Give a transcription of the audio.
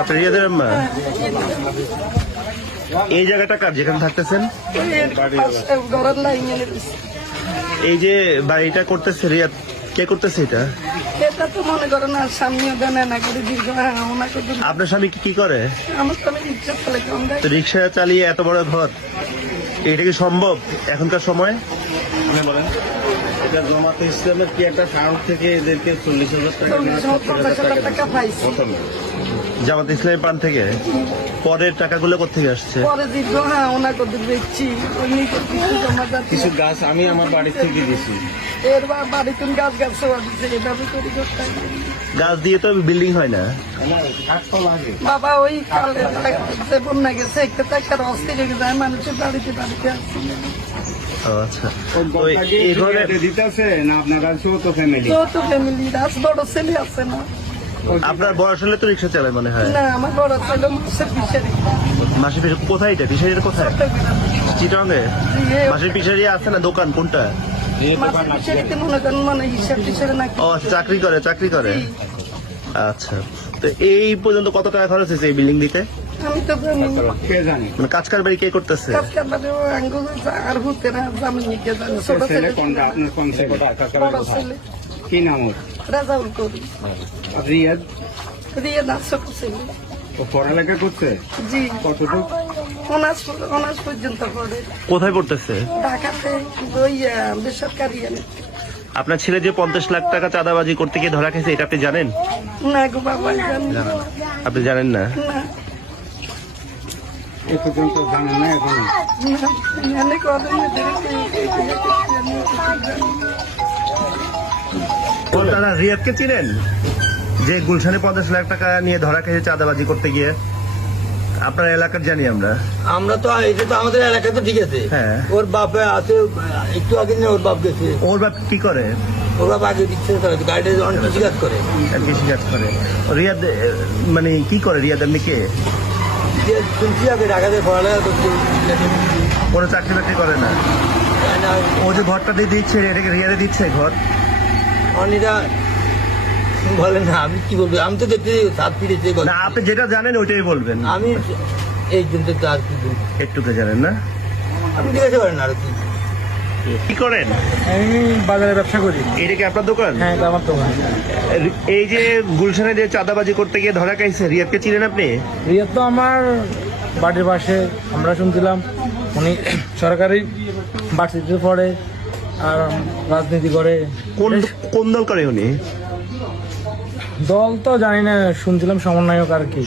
আপনি রিয়াদের আম্মা? এই জায়গাটা কার যেখানে থাকতেছেন? এই যে বাড়িটা করতেছে রিয়াদ, কে করতেছে এটা? এটা তো মনে করেন না, স্বামীও দেন না করে দীর্ঘ না করে। আপনার স্বামী কি করে? আমার স্বামী রিক্সা চালায়, কম দেয়। তো রিক্সা চালিয়ে এত বড় ঘর, এটা কি সম্ভব এখনকার সময়? বলেন, এটা জামাতে ইসলামের কি একটা ফান্ড থেকে এদেরকে 40,000 টাকা 50,000 টাকা পাইছি। প্রথমে জামাত ইসলামী পান থেকে? পরের টাকাগুলো কোথেকে আসছে? পরে দীর্ঘ ওনা করে বেচছি, উনি কিছু জমা যাচ্ছে। কিছু গাছ আমি আমার বাড়ি থেকে দিয়েছি। এর বাড়িতে গাছ গাছ দিচ্ছে, এভাবে করে করতে হয়। গাছ দিয়ে তো বিল্ডিং হয় না। গাছ তো লাগে। বাবা ওই কালে যে বন্যা গেছে, একটা টাকার অস্থির হয়ে যায়, মানুষের বাড়িতে বাড়িতে আসছে। ও আচ্ছা, ওই এই ধরনের দিতেছে না আপনারা ছোট ফ্যামিলি? যত ফ্যামিলি রাস বড় ছেলে আছে না? আপনার বয়স হলে তো রিক্সা চালায় মনে হয়। না, আমার বড় ছেলে মাসের পিছারি। মাসের পিছারি কোথায়? এটা পিছারিটা কোথায়? চিটাঙ্গে? মাসের পিছারি আছে না দোকান কোনটা? মাসের পিছারিতে মনে করেন মানে হিসাব পিছারে নাকি। ও আচ্ছা, চাকরি করে। আচ্ছা, তো এই পর্যন্ত কত টাকা খরচ হয়েছে এই বিল্ডিং দিতে? আমি তো জানি কে জানে? মানে কাজ কারবারি কে করতেছে? কাজকার বাদে আঙ্গুল আর হতে না, জামিন নিকে জানি। ছোট ছেলে কোনটা? আপনার কোন ছেলে? বড় ছেলে কি নাম ওর? রাজাউল করি। রিয়াদ। রিয়া না ছোট ছেলে। ও পড়ালেখা করছে? জি, কতটুকু? অনার্স পর্যন্ত পড়ে। কোথায় পড়তেছে? ঢাকাতে ওই বেসরকারি। আপনার ছেলে যে 50 লাখ টাকা চাঁদাবাজি করতে গিয়ে ধরা খেয়েছে, এটা আপনি জানেন? না গো বাবা, জানি না। আপনি জানেন না? না, এ পর্যন্ত জানেন না এখন? জানি কদিন তারা রিয়াদকে চিনেন, যে গুলশানে 50 লাখ টাকা নিয়ে ধরা খেয়েছে চাঁদাবাজি করতে গিয়ে? আপনার এলাকার জানি আমরা। আমরা তো এটা তো আমাদের এলাকায় তো ঠিক আছে। হ্যাঁ। ওর বাপে আছে, একটু আগে নিয়ে ওর বাপ গেছে। ওর বাপ কি করে? ওর বাপ আগে দিচ্ছে গাড়িতে অনেক কৃষি কাজ করে। কৃষি কাজ করে। রিয়াদ মানে কি করে? রিয়াদ এমনি কে? যে শুনছি আগে ঢাকাতে পড়ালেখা করছে। কোনো চাকরি বাকরি করে না। ও যে ঘরটা দিয়ে দিচ্ছে, এটাকে রিয়াদে দিচ্ছে ঘর? অনিরা বলে না, আমি কি বলবো, আমি তো দেখতে সাত ফিরেছে। না, আপনি যেটা জানেন ওইটাই বলবেন। আমি এই দিন তো আর কি বলবো, একটুকে জানেন না? আপনি জিজ্ঞাসা করেন আর কি। কি করেন? আমি বাজারে ব্যবসা করি। এটা কি আপনার দোকান? হ্যাঁ, এটা আমার দোকান। এই যে গুলশানে যে চাঁদাবাজি করতে গিয়ে ধরা খাইছে, রিয়াদকে চিনেন আপনি? রিয়াদ তো আমার বাড়ির পাশে। আমরা শুনছিলাম উনি সরকারি ভার্সিটিতে পড়ে আর রাজনীতি করে। কোন দল করে উনি? দল তো জানি না, শুনছিলাম সমন্বয়ক আর কি।